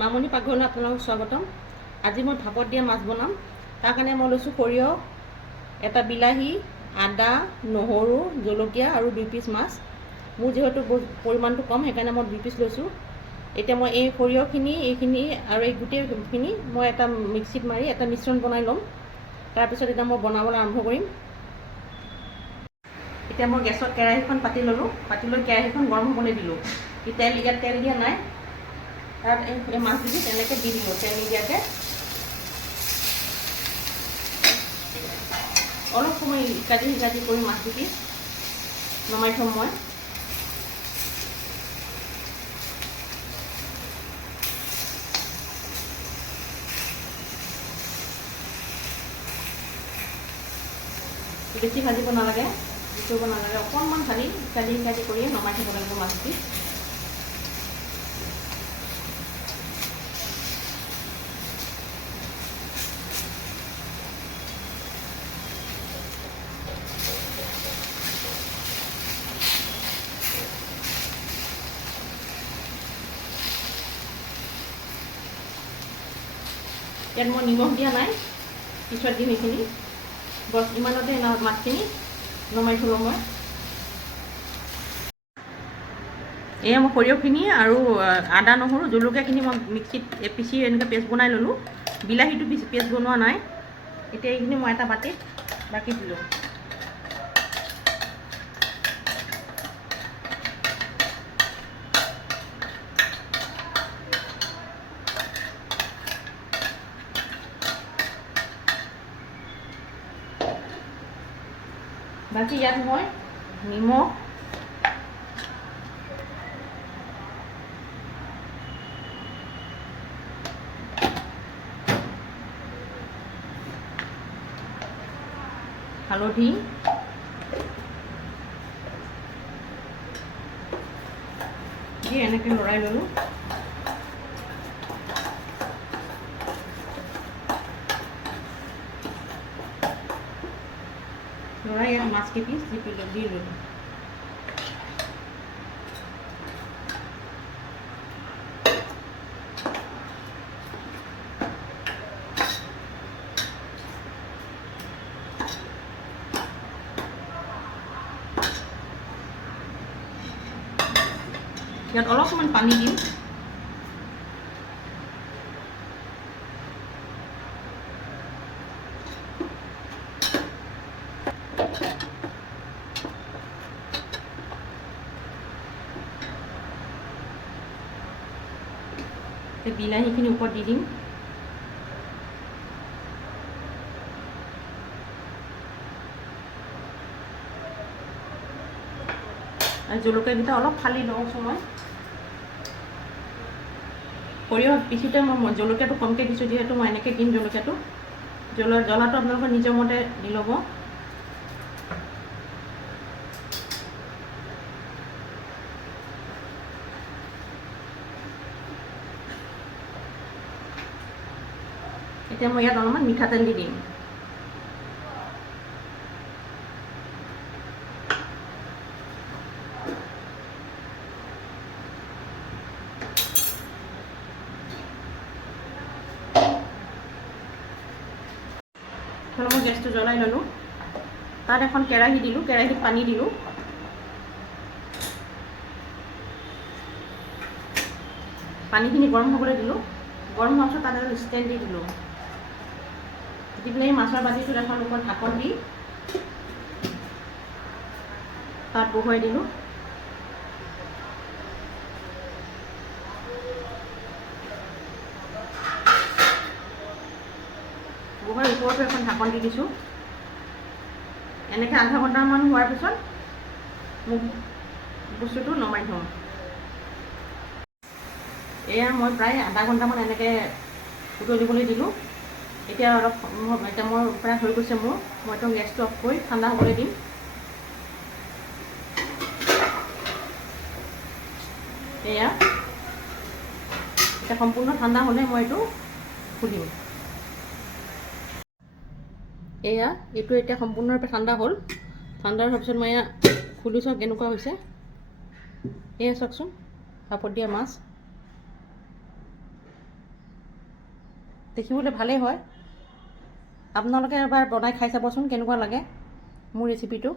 মামনি পাকঘৰলৈ আপোনালোকক স্বাগতম। আজি মই ভাপত দিয়া মাছ বনাম। তাৰ কাৰণে মই লৈছোঁ সৰিয়হ, এটা বিলাহী, আদা, নহৰু, জলকীয়া আৰু 2 পিচ মাছ। মোৰ যিহেতু পৰিমাণটো কম সেইকাৰণে মই 2 পিচ লৈছোঁ। এতিয়া মই এই সৰিয়হখিনি এইখিনি আৰু এই গোটেইখিনি মই এটা মিক্সিত মাৰি এটা মিশ্ৰণ বনাই ল'ম। তাৰপিছত এতিয়া মই বনাবলৈ আৰম্ভ কৰিম। এতিয়া মই গেছত কেৰাহীখন পাতি ল'লোঁ। পাতি লৈ কেৰাহীখন গৰম হ'বলৈ দিলোঁ। ইয়াত তেল দিয়া নাই। তাত এই মাছখিনি তেনেকৈ দি দিলোঁ তেল নিদিয়াকৈ। অলপ সময় ইকাটি কৰি মাছখিনি নমাই থ'ম মই। বেছি ভাজিব নালাগে, কৰিব নালাগে, অকণমান খালি ইকাটি কৰি নমাই থ'ব লাগিব মাছখিনি। ইয়াত মই নিমখ দিয়া নাই, পিছত দিম এইখিনি। বছ ইমানতে মাছখিনি নমাই থ'লোঁ মই। এয়া মই সৰিয়হখিনি আৰু আদা নহৰু জলকীয়াখিনি মই মিক্সিত পিচি এনেকৈ পেষ্ট বনাই ল'লোঁ। বিলাহীটো পেষ্ট বনোৱা নাই। এতিয়া এইখিনি মই এটা বাতিত বাকি দিলোঁ। বাকী ইয়াত মই নিমখ, হালধি, দি এনেকৈ লৰাই ল'লোঁ। লৰাই ইয়াত মাছ কেইপিচ দি ল'লোঁ। ইয়াত অলপমান পানী দিম। বিলাহীখিনি ওপৰত দি দিম। আৰু জলকীয়াকেইটা অলপ ফালি লওঁচোন মই। সৰিয়হ পিছোতে মই জলকীয়াটো কমকৈ দিছোঁ, যিহেতু মই এনেকৈ দিম জলকীয়াটো। জ্বলাটো আপোনালোকে নিজৰ মতে দি ল'ব। এতিয়া মই ইয়াত অলপমান মিঠাতেল দি দিম। মই গেছটো জ্বলাই ল'লোঁ। তাত এখন কেৰাহী দিলোঁ, কেৰাহীত পানী দিলোঁ। পানীখিনি গৰম হ'বলৈ দিলোঁ। গৰম হোৱাৰ পিছত তাত এটা ষ্টেণ্ড দি দিলোঁ। দি পেলাই মাছৰ বাতিটোত এখন ওপৰত ঢাকন দি তাত বহুৱাই দিলোঁ। বহুৱাই ওপৰতো এখন ঢাকন দি দিছোঁ। এনেকৈ আধা ঘণ্টামান হোৱাৰ পিছত মোক বস্তুটো নমাই থ'ম। এয়া মই প্ৰায় আধা ঘণ্টামান এনেকৈ উতলিবলৈ দিলোঁ। এতিয়া মই প্ৰায় হৈ গৈছে মোৰ। মই একদম গেছটো অফ কৰি ঠাণ্ডা হ'বলৈ দিম। এয়া এতিয়া সম্পূৰ্ণ ঠাণ্ডা হ'লে মই এইটো খুলিম। এইটো এতিয়া সম্পূৰ্ণৰূপে ঠাণ্ডা হ'ল। ঠাণ্ডা হোৱাৰ পিছত মই এয়া খুলি চাওঁ কেনেকুৱা হৈছে। এয়া চাওকচোন, ভাপত দিয়া মাছ। দেখিবলৈ ভালেই হয়। আপোনালোকে এবাৰ বনাই খাই চাবচোন কেনেকুৱা লাগে মোৰ ৰেচিপিটো।